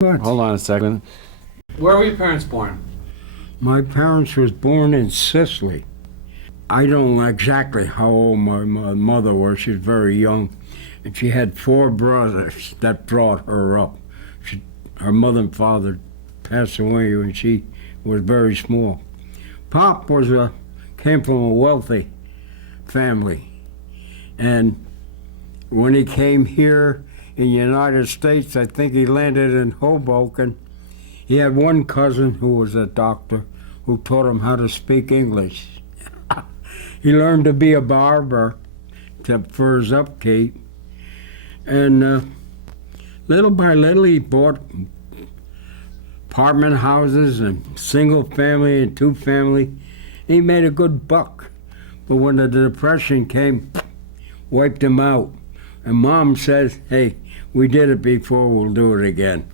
But Hold on a second. Where were your parents born? my parents was born in Sicily. I don't know exactly how old my mother was. She was very young. And she had 4 brothers that brought her up. Her mother and father passed away when she was very small. Pop came from a wealthy family. And when he came here in the United States, I think he landed in Hoboken. He had one cousin who was a doctor who taught him how to speak English. He learned to be a barber for his upkeep. And little by little, he bought apartment houses and single family and 2 family. He made a good buck. But when the Depression came, wiped him out. And Mom says, hey, we did it before, we'll do it again.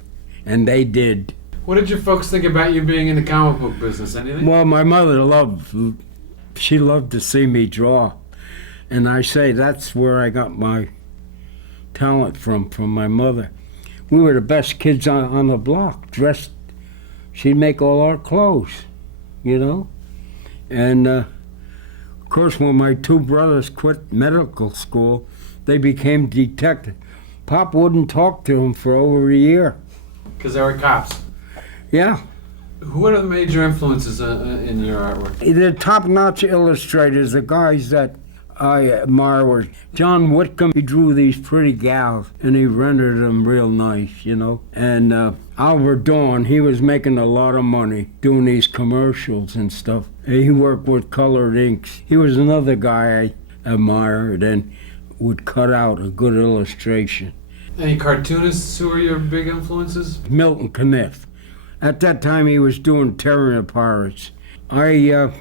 And they did. What did your folks think about you being in the comic book business? Anything? Well, my mother she loved to see me draw. And I say that's where I got my talent from my mother. We were the best kids on the block, dressed. She'd make all our clothes, you know? And of course, when my 2 brothers quit medical school, they became detectives. Pop wouldn't talk to them for over a year. Because they were cops. Yeah. Who are the major influences in your artwork? The top-notch illustrators, the guys that I admire, were John Whitcomb. He drew these pretty gals, and he rendered them real nice, you know. And Albert Dawn, he was making a lot of money doing these commercials and stuff. He worked with colored inks. He was another guy I admired and would cut out a good illustration. Any cartoonists who are your big influences? Milton Caniff. At that time, he was doing Terry and the Pirates. I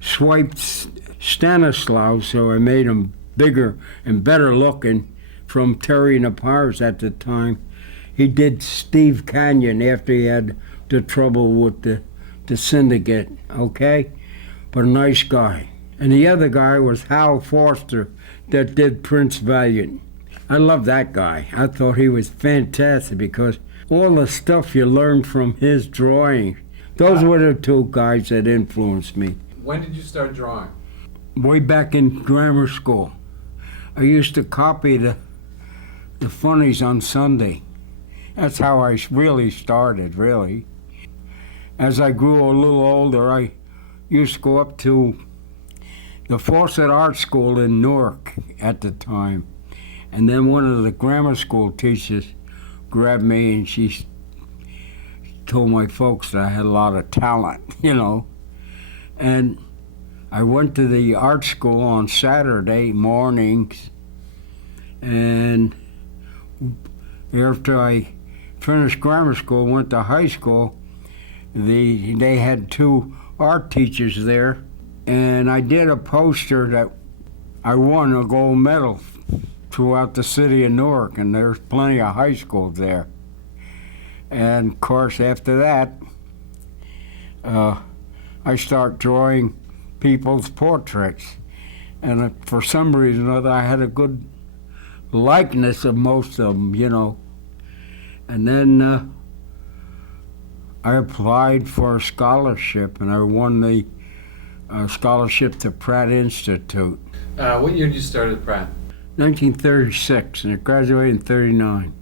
swiped Stanislaus, so I made him bigger and better looking from Terry and the Pirates at the time. He did Steve Canyon after he had the trouble with the syndicate, okay? But a nice guy. And the other guy was Hal Foster that did Prince Valiant. I love that guy. I thought he was fantastic because all the stuff you learned from his drawing, those were the 2 guys that influenced me. When did you start drawing? Way back in grammar school. I used to copy the funnies on Sunday. That's how I really started, really. As I grew a little older, I used to go up to the Fawcett Art School in Newark at the time. And then one of the grammar school teachers grabbed me and she told my folks that I had a lot of talent, you know. And I went to the art school on Saturday mornings, and after I finished grammar school, went to high school, they had 2 art teachers there, and I did a poster that I won a gold medal throughout the city of Newark, and there's plenty of high schools there. And of course, after that, I start drawing people's portraits. And for some reason or other, I had a good likeness of most of them, you know. And then I applied for a scholarship, and I won the scholarship to Pratt Institute. What year did you start at Pratt? 1936, and I graduated in 39.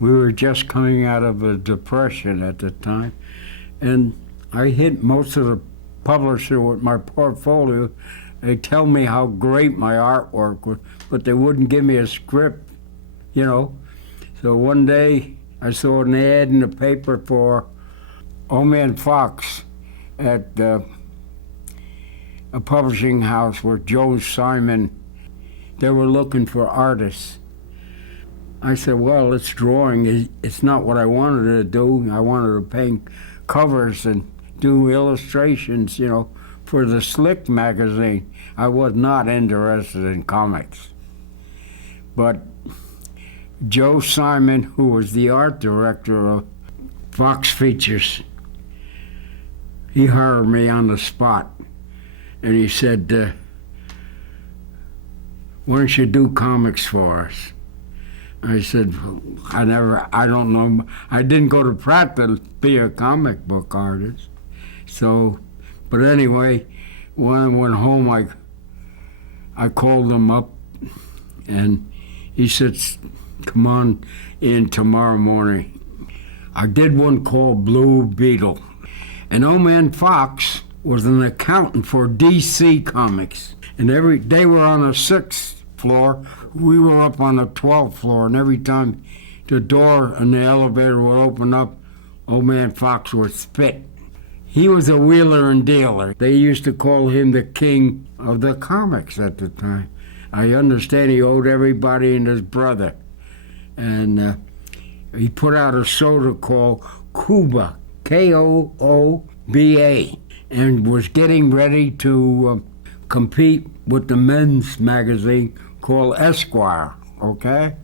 We were just coming out of a depression at the time, and I hit most of the publisher with my portfolio. They tell me how great my artwork was, but they wouldn't give me a script, you know. So one day I saw an ad in the paper for Old Man Fox at a publishing house where Joe Simon, they were looking for artists. I said, well, it's drawing. It's not what I wanted to do. I wanted to paint covers and do illustrations, you know, for the Slick magazine. I was not interested in comics. But Joe Simon, who was the art director of Fox Features, he hired me on the spot. And he said, why don't you do comics for us? I said, I don't know. I didn't go to Pratt to be a comic book artist. So, but anyway, when I went home, I called him up, and he said, come on in tomorrow morning. I did one called Blue Beetle. And Old Man Fox was an accountant for DC Comics. And they were on the 6th floor, we were up on the 12th floor, and every time the door in the elevator would open up, Old Man Fox would spit. He was a wheeler and dealer. They used to call him the king of the comics at the time. I understand he owed everybody and his brother. And he put out a soda called Cuba, Kooba, and was getting ready to compete with the men's magazine called Esquire, okay?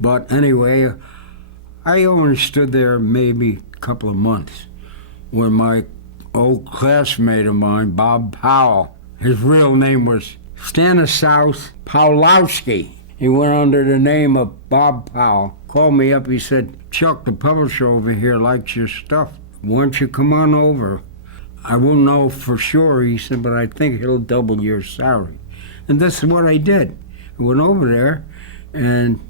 But anyway, I only stood there maybe a couple of months when my old classmate of mine, Bob Powell, his real name was Stanislaus Pawlowski. He went under the name of Bob Powell. Called me up, he said, Chuck, the publisher over here likes your stuff. Why don't you come on over? I won't know for sure, he said, but I think he'll double your salary. And this is what I did. I went over there, and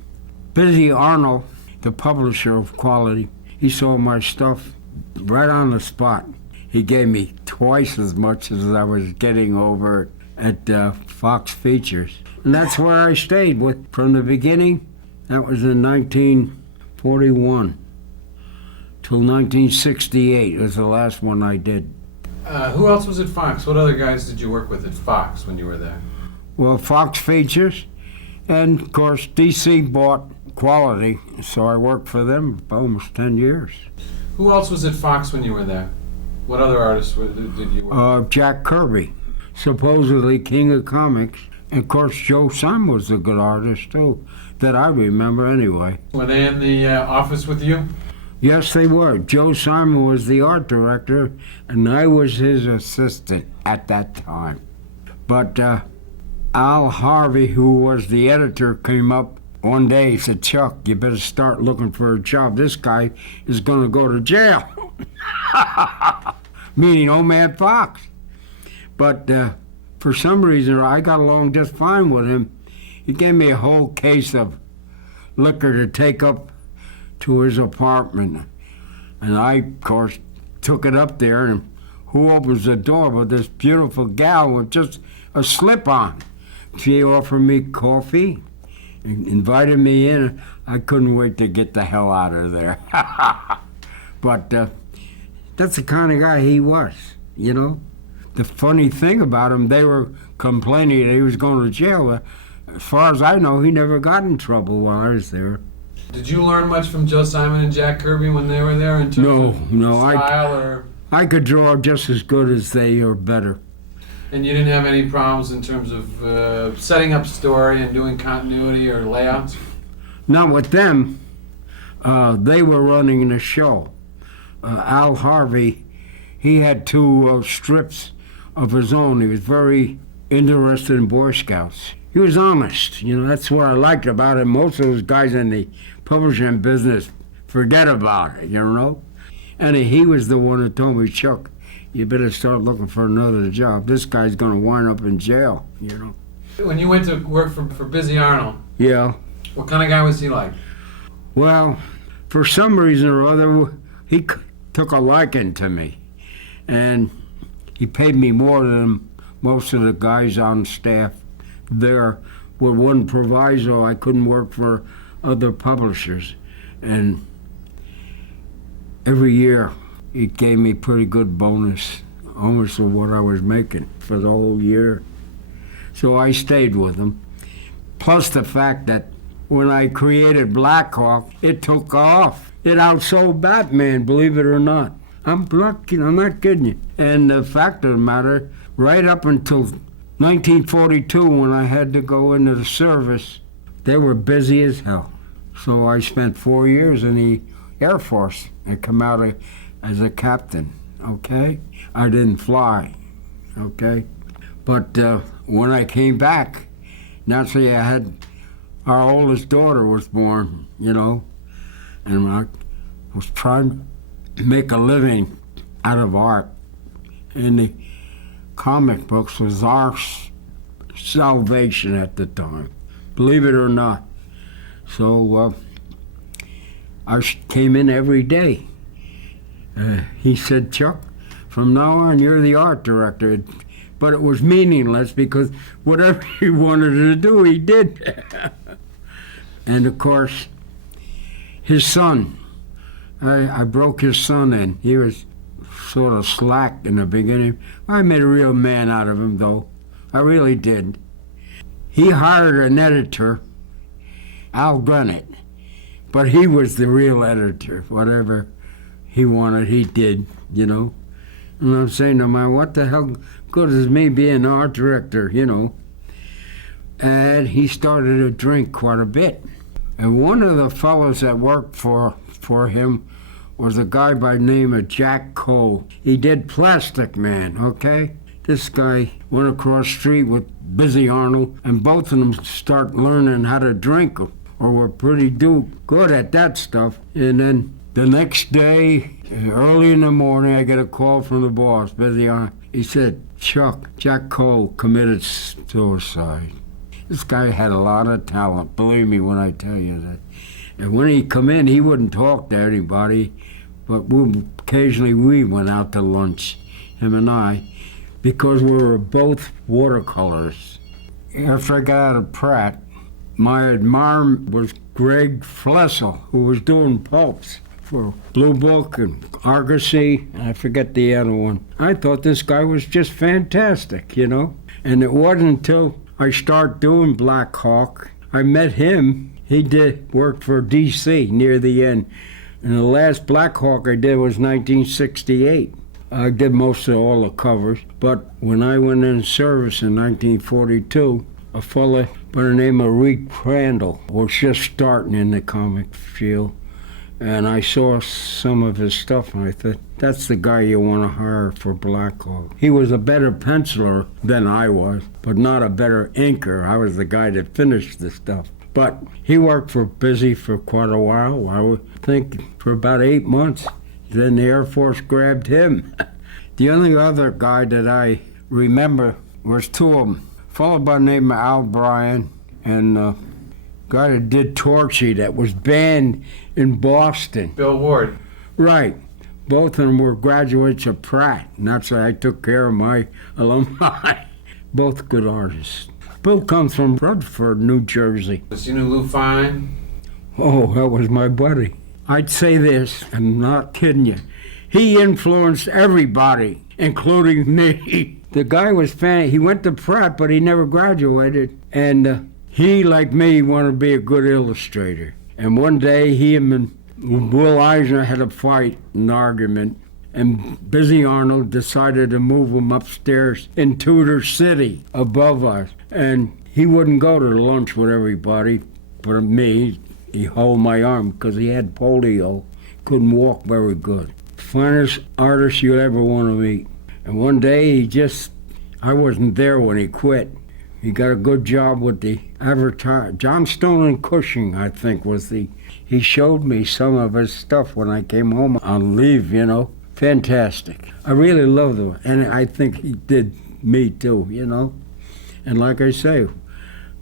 Busy Arnold, the publisher of Quality, he saw my stuff right on the spot. He gave me twice as much as I was getting over at Fox Features. And that's where I stayed with from the beginning. That was in 1941 till 1968 was the last one I did. Who else was at Fox? What other guys did you work with at Fox when you were there? Well, Fox Features, and of course DC bought Quality, so I worked for them for almost 10 years. Who else was at Fox when you were there? What other artists did you work with? Jack Kirby, supposedly king of comics. And of course, Joe Simon was a good artist too, that I remember anyway. Were they in the office with you? Yes, they were. Joe Simon was the art director, and I was his assistant at that time. But Al Harvey, who was the editor, came up one day and said, Chuck, you better start looking for a job. This guy is going to go to jail. Meaning Old Man Fox. But for some reason, I got along just fine with him. He gave me a whole case of liquor to take up to his apartment. And I, of course, took it up there, and who opens the door but this beautiful gal with just a slip-on. She offered me coffee, invited me in. I couldn't wait to get the hell out of there. But that's the kind of guy he was, you know. The funny thing about him, they were complaining that he was going to jail. As far as I know, he never got in trouble while I was there. Did you learn much from Joe Simon and Jack Kirby when they were there in terms of style? I could draw just as good as they or better. And you didn't have any problems in terms of setting up story and doing continuity or layouts? Not with them. They were running the show. Al Harvey, he had two strips of his own. He was very interested in Boy Scouts. He was honest. You know, that's what I liked about him. Most of those guys in the publishing business forget about it, you know? And he was the one that told me, Chuck, you better start looking for another job. This guy's going to wind up in jail, you know? When you went to work for Busy Arnold, yeah. What kind of guy was he like? Well, for some reason or other, he took a liking to me. And he paid me more than most of the guys on staff there, with one proviso: I couldn't work for other publishers. And every year he gave me pretty good bonus, almost of what I was making for the whole year. So I stayed with him. Plus the fact that when I created Blackhawk, it took off. It outsold Batman, believe it or not. I'm not kidding you. And the fact of the matter, right up until 1942, when I had to go into the service, they were busy as hell. So I spent 4 years in the Air Force and come out as a captain, okay? I didn't fly, okay? But when I came back, naturally I had our oldest daughter was born, you know, and I was trying to make a living out of art. And the comic books was our salvation at the time, believe it or not. So I came in every day. He said, Chuck, from now on you're the art director. But it was meaningless because whatever he wanted to do, he did. And of course, his son, I broke his son in. He was sort of slack in the beginning. I made a real man out of him, though. I really did. He hired an editor, Al Bennett, but he was the real editor. Whatever he wanted, he did, you know. And I'm saying to him, what the hell good is me being an art director, you know? And he started to drink quite a bit. And one of the fellows that worked for him was a guy by the name of Jack Cole. He did Plastic Man, okay? This guy went across the street with Busy Arnold, and both of them start learning how to drink, or were pretty good at that stuff. And then the next day, early in the morning, I get a call from the boss, Busy Arnold. He said, Chuck, Jack Cole committed suicide. This guy had a lot of talent, believe me when I tell you that. And when he come in, he wouldn't talk to anybody, but occasionally we went out to lunch, him and I, because we were both watercolors. After I got out of Pratt, my admirer was Creig Flessel, who was doing pulps for Blue Book and Argosy, and I forget the other one. I thought this guy was just fantastic, you know? And it wasn't until I started doing Blackhawk, I met him. He did work for DC near the end. And the last Blackhawk I did was 1968. I did most of all the covers, but when I went in service in 1942, a fella by the name of Crandall was just starting in the comic field. And I saw some of his stuff, and I thought, that's the guy you want to hire for Blackhawk. He was a better penciler than I was, but not a better inker. I was the guy that finished the stuff. But he worked for Busy for quite a while. I would think for about 8 months. Then the Air Force grabbed him. The only other guy that I remember was two of them. A fellow by the name of Al Bryan and guy that did Torchy that was banned in Boston. Bill Ward. Right. Both of them were graduates of Pratt, and that's why I took care of my alumni. Both good artists. Bill comes from Rutherford, New Jersey. You knew Lou Fine? Oh, that was my buddy. I'd say this, I'm not kidding you. He influenced everybody, including me. The guy was he went to Pratt, but he never graduated, and he, like me, wanted to be a good illustrator. And one day, he and Will Eisner had a fight, an argument, and Busy Arnold decided to move him upstairs in Tudor City above us. And he wouldn't go to lunch with everybody, but me. He held my arm because he had polio, couldn't walk very good. Finest artist you'd ever want to meet. And one day, I wasn't there when he quit. He got a good job with the Johnstone and Cushing, I think, he showed me some of his stuff when I came home on leave, you know. Fantastic. I really loved him, and I think he did me too, you know. And like I say,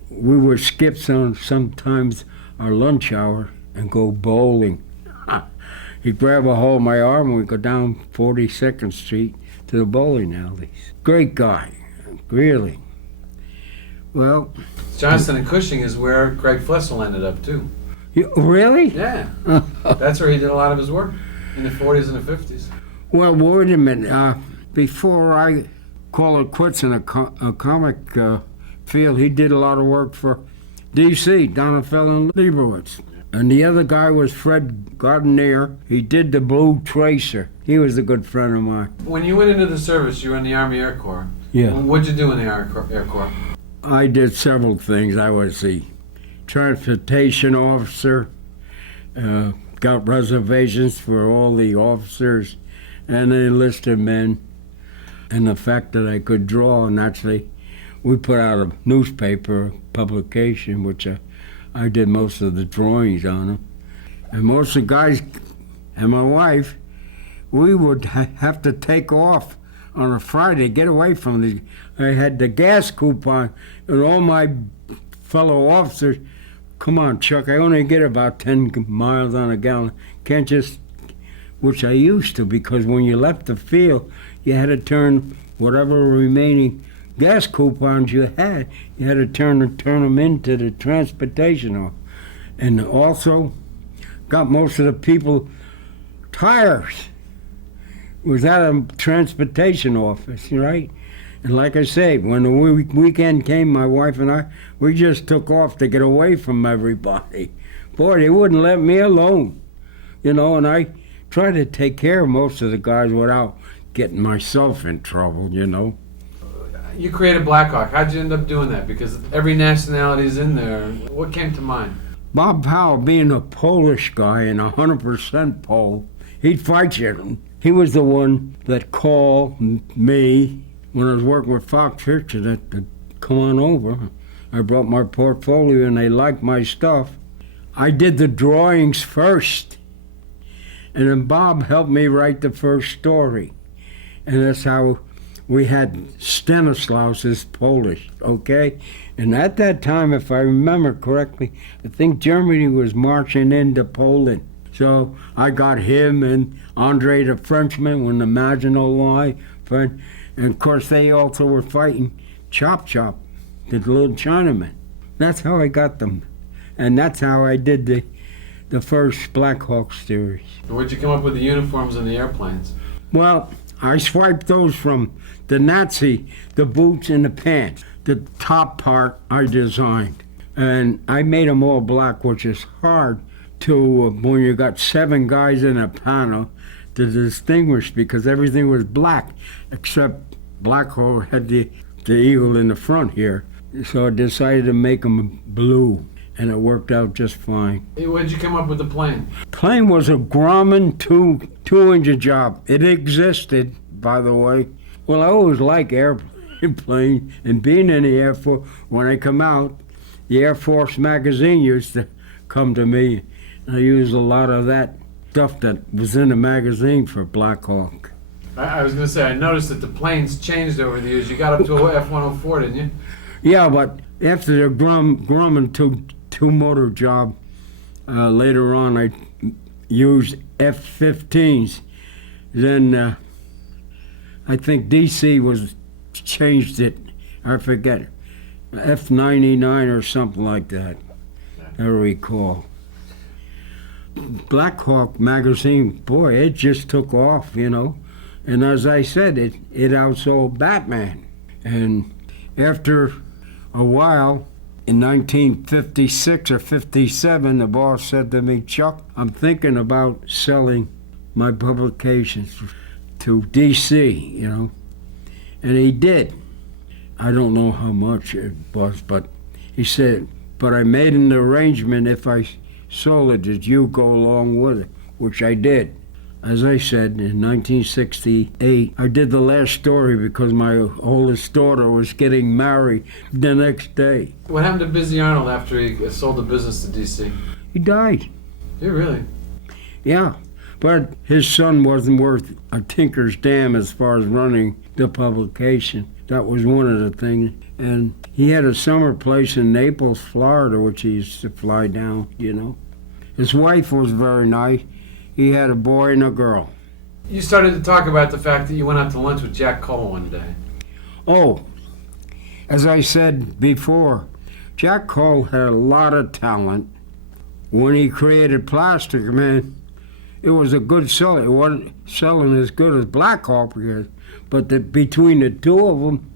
we would skip sometimes our lunch hour and go bowling. He'd grab a hold of my arm and we'd go down 42nd Street to the bowling alleys. Great guy, really. Well, Johnston and Cushing is where Creig Flessel ended up too. Really? Yeah. That's where he did a lot of his work in the 40s and the 50s. Well, wait a minute. Before I call it quits in a comic field, he did a lot of work for DC, Donafell and Leibowitz. And the other guy was Fred Gardenier. He did the Blue Tracer. He was a good friend of mine. When you went into the service, you were in the Army Air Corps. Yeah. What'd you do in the Air Corps? I did several things. I was the transportation officer, got reservations for all the officers and the enlisted men. And the fact that I could draw, naturally, we put out a newspaper publication, which I did most of the drawings on them. And most of the guys and my wife, we would have to take off on a Friday, get away from the. I had the gas coupon, and all my fellow officers, come on, Chuck, I only get about 10 miles on a gallon. Can't just, which I used to, because when you left the field, you had to turn whatever remaining gas coupons you had to turn them into the transportation office. And also got most of the people tires. Was at a transportation office, right? And like I say, when the weekend came, my wife and I, we just took off to get away from everybody. Boy, they wouldn't let me alone, and I tried to take care of most of the guys without getting myself in trouble, You created Blackhawk. How'd you end up doing that? Because every nationality is in there. What came to mind? Bob Powell, being a Polish guy and 100% Pole, he'd fight you. He was the one that called me when I was working with Fox Pictures to come on over. I brought my portfolio and they liked my stuff. I did the drawings first, and then Bob helped me write the first story. And that's how we had Stanislaus is Polish, okay? And at that time, if I remember correctly, I think Germany was marching into Poland. So I got him and Andre the Frenchman with the Maginot Line. And of course, they also were fighting Chop Chop, the little Chinaman. That's how I got them. And that's how I did the first Blackhawk series. Where'd you come up with the uniforms and the airplanes? Well, I swiped those from the Nazi, the boots and the pants. The top part I designed. And I made them all black, which is hard to, when you got 7 guys in a panel, to distinguish, because everything was black, except Blackhawk had the eagle in the front here. So I decided to make them blue, and it worked out just fine. Hey, where'd you come up with the plane? Plane was a Grumman two-engine job. It existed, by the way. Well, I always liked airplane, and being in the Air Force, when I come out, the Air Force magazine used to come to me. I used a lot of that stuff that was in the magazine for Blackhawk. I was going to say, I noticed that the planes changed over the years. You got up to a F-104, didn't you? Yeah, but after the Grumman two-motor job, later on I used F-15s. Then I think DC was changed it. I forget. F-99 or something like that, I recall. Blackhawk magazine, boy, it just took off, And as I said, it outsold Batman. And after a while, in 1956 or 57, the boss said to me, Chuck, I'm thinking about selling my publications to DC, And he did. I don't know how much it was, but he said, but I made an arrangement if I sold it that you go along with it, which I did. As I said, in 1968, I did the last story because my oldest daughter was getting married the next day. What happened to Busy Arnold after he sold the business to DC? He died. Yeah, really? Yeah, but his son wasn't worth a tinker's dam as far as running the publication. That was one of the things. And he had a summer place in Naples, Florida, which he used to fly down, His wife was very nice. He had a boy and a girl. You started to talk about the fact that you went out to lunch with Jack Cole one day. Oh, as I said before, Jack Cole had a lot of talent. When he created Plastic Man, it was a good seller. It wasn't selling as good as Blackhawk, but between the two of them,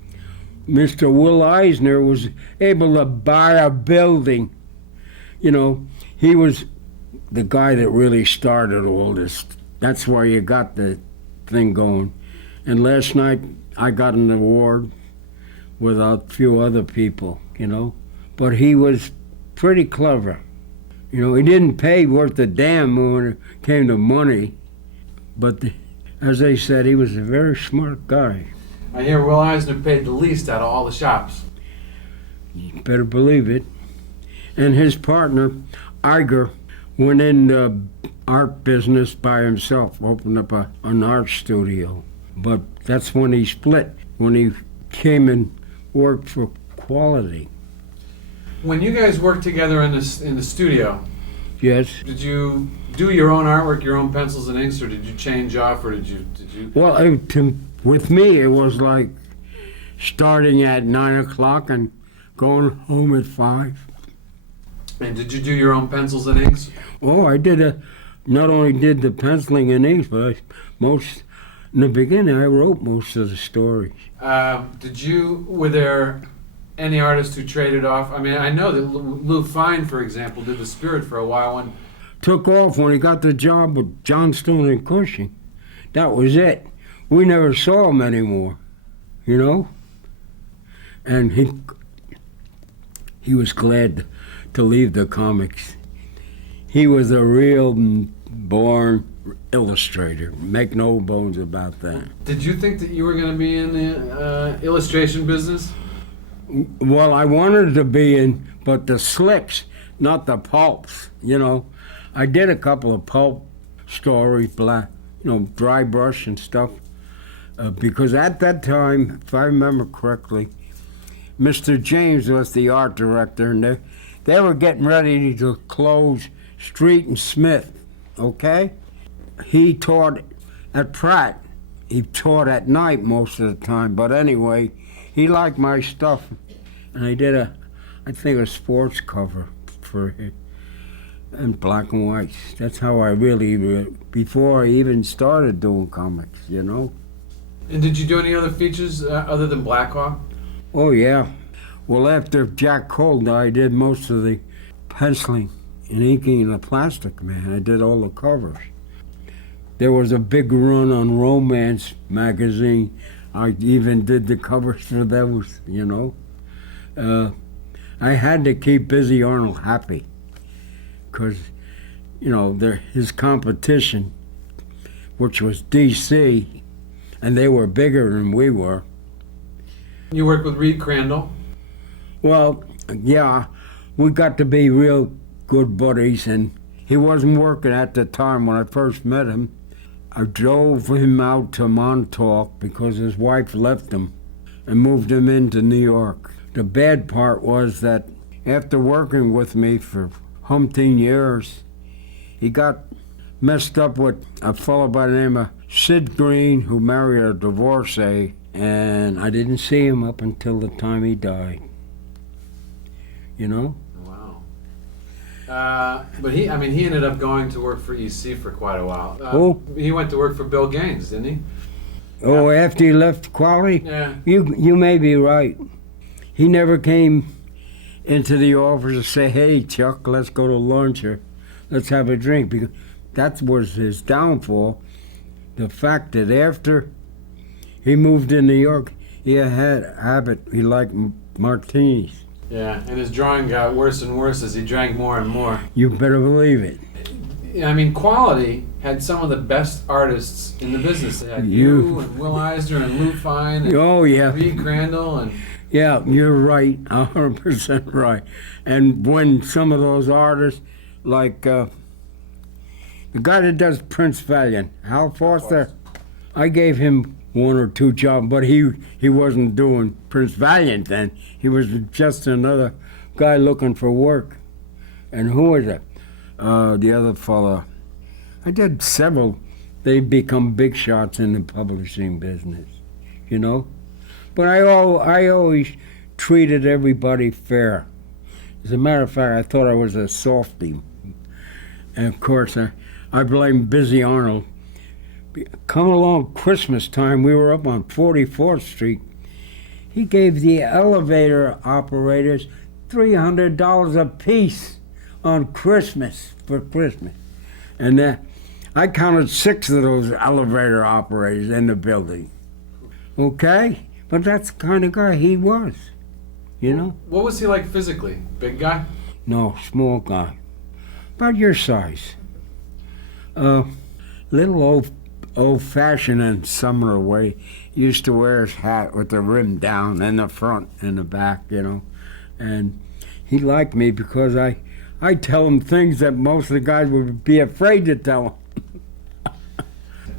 Mr. Will Eisner was able to buy a building. He was the guy that really started all this. That's why you got the thing going. And last night, I got an award with a few other people, But he was pretty clever. He didn't pay worth a damn when it came to money. But as I said, he was a very smart guy. I hear Will Eisner paid the least out of all the shops. You better believe it. And his partner, Iger, went in the art business by himself, opened up an art studio. But that's when he split, when he came and worked for Quality. When you guys worked together in the studio, Yes. did you do your own artwork, your own pencils and inks, or did you change off, or did you? Well, with me, it was like starting at 9 o'clock and going home at 5. And did you do your own pencils and inks? Oh, I did not only did the penciling and inks, but in the beginning, I wrote most of the stories. Were there any artists who traded off? I mean, I know that Lou Fine, for example, did the Spirit for a while. Took off when he got the job with Johnstone and Cushing. That was it. We never saw him anymore, you know? And he was glad to leave the comics. He was a real born illustrator. Make no bones about that. Did you think that you were going to be in the illustration business? Well, I wanted to be in, but the slicks, not the pulps, you know. I did a couple of pulp stories, dry brush and stuff, because at that time, if I remember correctly, Mr. James was the art director, and they were getting ready to close Street and Smith, okay? He taught at Pratt. He taught at night most of the time, but anyway, he liked my stuff, and I did I think a sports cover for him, in black and white. That's how I really, before I even started doing comics, you know? And did you do any other features other than Blackhawk? Oh, yeah. Well, after Jack Cole died, I did most of the penciling and inking and the Plastic Man. I did all the covers. There was a big run on Romance magazine. I even did the covers for those, you know. I had to keep Busy Arnold happy because, you know, his competition, which was DC, and they were bigger than we were. You worked with Reed Crandall? Well, yeah, we got to be real good buddies, and he wasn't working at the time when I first met him. I drove him out to Montauk because his wife left him and moved him into New York. The bad part was that after working with me for umpteen years, he got messed up with a fellow by the name of Sid Green, who married a divorcee, and I didn't see him up until the time he died. You know? Wow. But he ended up going to work for EC for quite a while. He went to work for Bill Gaines, didn't he? Oh, after he left Quality? Yeah. You may be right. He never came into the office to say, hey, Chuck, let's go to lunch or let's have a drink, because that was his downfall. The fact that after he moved to New York, he had a habit, he liked martinis. Yeah, and his drawing got worse and worse as he drank more and more. You better believe it. I mean, Quality had some of the best artists in the business. They had you and Will Eisner and Lou Fine and Reed Crandall and... Yeah, you're right, 100% right. And when some of those artists, like the guy that does Prince Valiant, Hal Foster, I gave him one or two jobs, but he wasn't doing Prince Valiant then. He was just another guy looking for work. And who was it? The other fella. I did several. They become big shots in the publishing business, you know? But I always treated everybody fair. As a matter of fact, I thought I was a softie. And of course, I blame Busy Arnold. Come along Christmas time, we were up on 44th Street. He gave the elevator operators $300 a piece on Christmas, for Christmas. And I counted 6 of those elevator operators in the building. Okay? But that's the kind of guy he was, you know? What was he like physically? Big guy? No, small guy. About your size. Little old-fashioned in some of the way. He used to wear his hat with the rim down in the front and the back, you know. And he liked me because I tell him things that most of the guys would be afraid to tell him.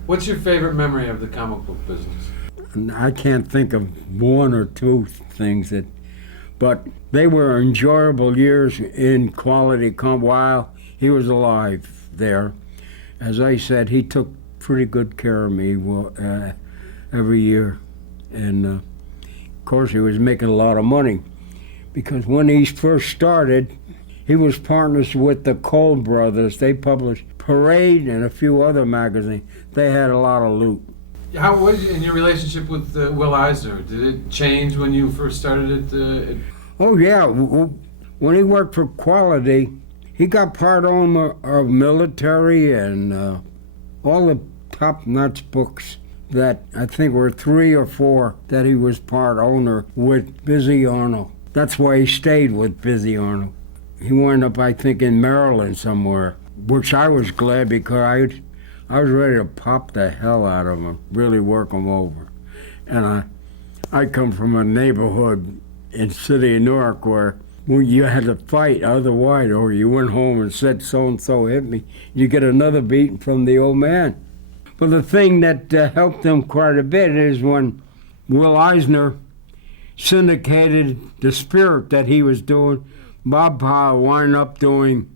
What's your favorite memory of the comic book business? I can't think of one or two things but they were enjoyable years in quality while he was alive there. As I said, he took pretty good care of me every year. And of course, he was making a lot of money because when he first started, he was partners with the Cole brothers. They published Parade and a few other magazines. They had a lot of loot. How was in your relationship with Will Eisner? Did it change when you first started it? Oh yeah, when he worked for Quality, he got part owner of Military and all the top-notch books that I think were 3 or 4 that he was part owner with Busy Arnold. That's why he stayed with Busy Arnold. He wound up, I think, in Maryland somewhere, which I was glad because I was ready to pop the hell out of him, really work him over. And I come from a neighborhood in the city of Newark where you had to fight otherwise, or you went home and said so-and-so hit me. You get another beating from the old man. But the thing that helped him quite a bit is when Will Eisner syndicated the Spirit that he was doing, Bob Powell wound up doing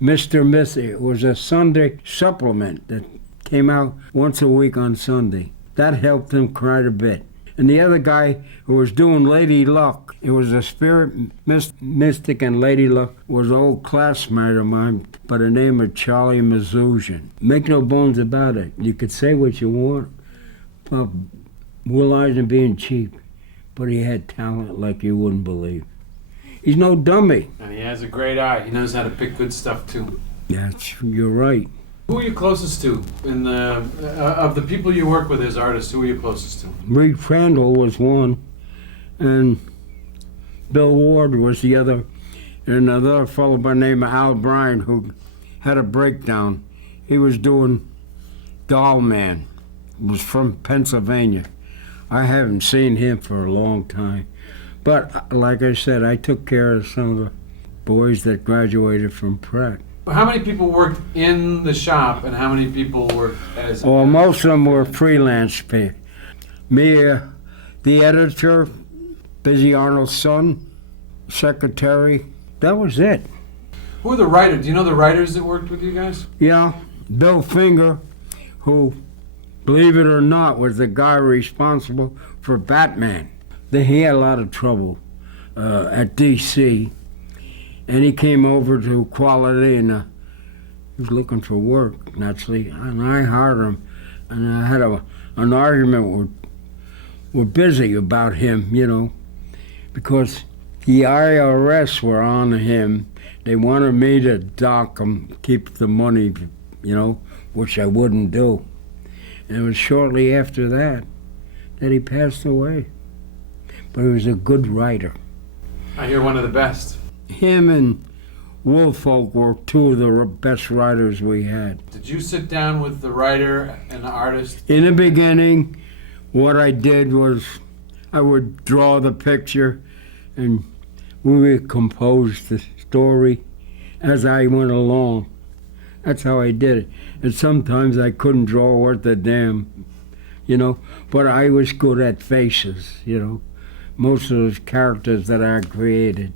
Mr. Missy. It was a Sunday supplement that came out once a week on Sunday. That helped him quite a bit. And the other guy who was doing Lady Luck, it was a Spirit Mystic, and Lady Luck was an old classmate of mine by the name of Charlie Mazoujian. Make no bones about it. You could say what you want about Will Eisner being cheap, but he had talent like you wouldn't believe. He's no dummy. And he has a great eye. He knows how to pick good stuff, too. You're right. Who are you closest to of the people you work with as artists? Who are you closest to? Crandall was one, and Bill Ward was the other, and another fellow by the name of Al Bryan who had a breakdown. He was doing Doll Man. He was from Pennsylvania. I haven't seen him for a long time. But like I said, I took care of some of the boys that graduated from Pratt. How many people worked in the shop, and how many people worked as? Well, most of them were freelance people. Me, the editor, Busy Arnold's son, secretary. That was it. Who are the writers? Do you know the writers that worked with you guys? Yeah, Bill Finger, who, believe it or not, was the guy responsible for Batman. He had a lot of trouble at D.C., and he came over to Quality, and he was looking for work, naturally, and I hired him. And I had an argument with Busy about him, because the IRS were on him. They wanted me to dock him, keep the money, which I wouldn't do. And it was shortly after that he passed away. But he was a good writer. I hear one of the best. Him and Woolfolk were 2 of the best writers we had. Did you sit down with the writer and the artist? In the beginning, what I did was I would draw the picture and we would compose the story as I went along. That's how I did it. And sometimes I couldn't draw worth a damn, but I was good at faces, most of those characters that I created.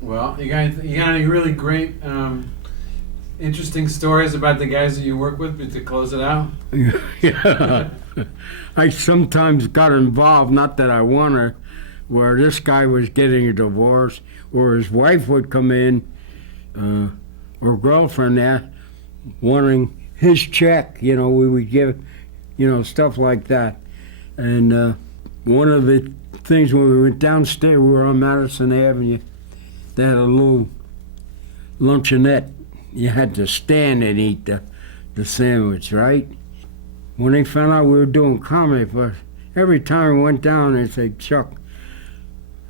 Well, you got any really great, interesting stories about the guys that you work with to close it out? Yeah. I sometimes got involved, not that I wanted, where this guy was getting a divorce, or his wife would come in, or girlfriend there, wanting his check. We would give, stuff like that. And one of the things when we went downstairs, we were on Madison Avenue, they had a little luncheonette. You had to stand and eat the sandwich, right? When they found out we were doing comedy, but every time we went down, they'd say, Chuck,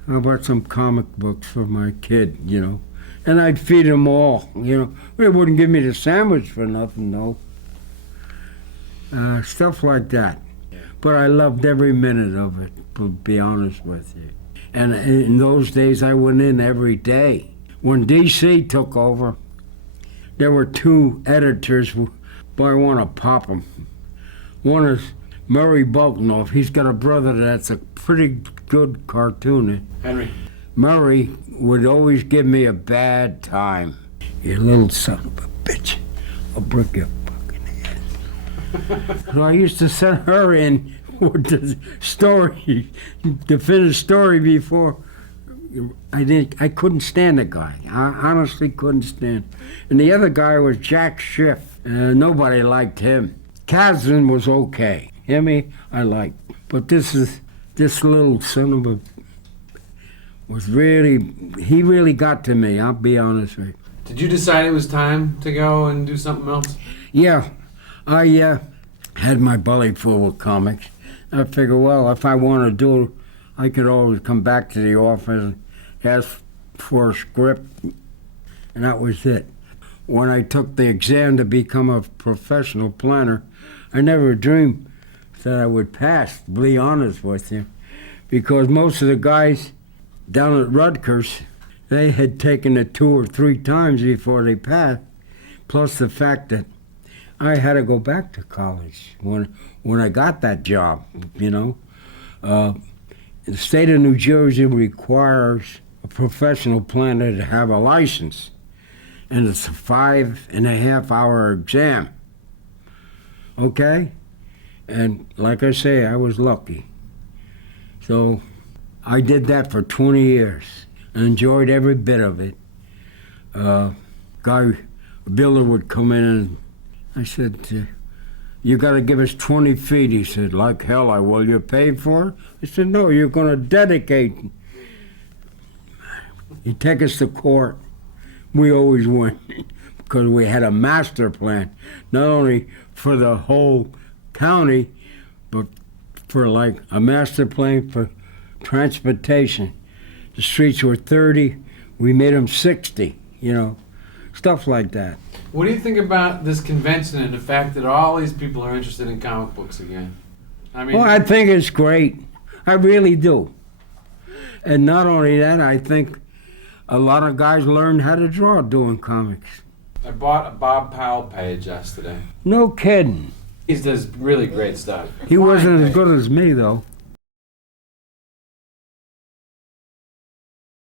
how about some comic books for my kid, And I'd feed them all, They wouldn't give me the sandwich for nothing, though. Stuff like that. But I loved every minute of it, to be honest with you. And in those days, I went in every day. when DC took over, there were two editors, but I want to pop them. One is Murray Boltinoff. He's got a brother that's a pretty good cartoonist. Henry. Murray would always give me a bad time. You little son of a bitch. I'll break your fucking head. So I used to send her in with the story, to finish story before. I couldn't stand the guy. I honestly couldn't stand. And the other guy was Jack Schiff. Nobody liked him. Kasdan was okay. Hear me? I liked. But this little son of a he really got to me, I'll be honest with you. Did you decide it was time to go and do something else? Yeah, I had my belly full of comics. I figured, well, if I want to do it, I could always come back to the office and ask for a script, and that was it. When I took the exam to become a professional planner, I never dreamed that I would pass, to be honest with you, because most of the guys down at Rutgers, they had taken it 2 or 3 times before they passed, plus the fact that I had to go back to college when I got that job, you know. The state of New Jersey requires a professional planner to have a license, and it's a 5.5-hour exam, okay? And like I say, I was lucky. So I did that for 20 years and enjoyed every bit of it. A builder would come in and I said, you got to give us 20 feet. He said, like hell I will. You pay for it? I said, no, you're going to dedicate. He'd take us to court. We always win because we had a master plan, not only for the whole county, but for like a master plan for transportation. The streets were 30, we made them 60, you know, stuff like that. What do you think about this convention and the fact that all these people are interested in comic books again? I mean, well, I think it's great. I really do. And not only that, I think a lot of guys learned how to draw doing comics. I bought a Bob Powell page yesterday. No kidding. He does really great stuff. He wasn't as good as me, though.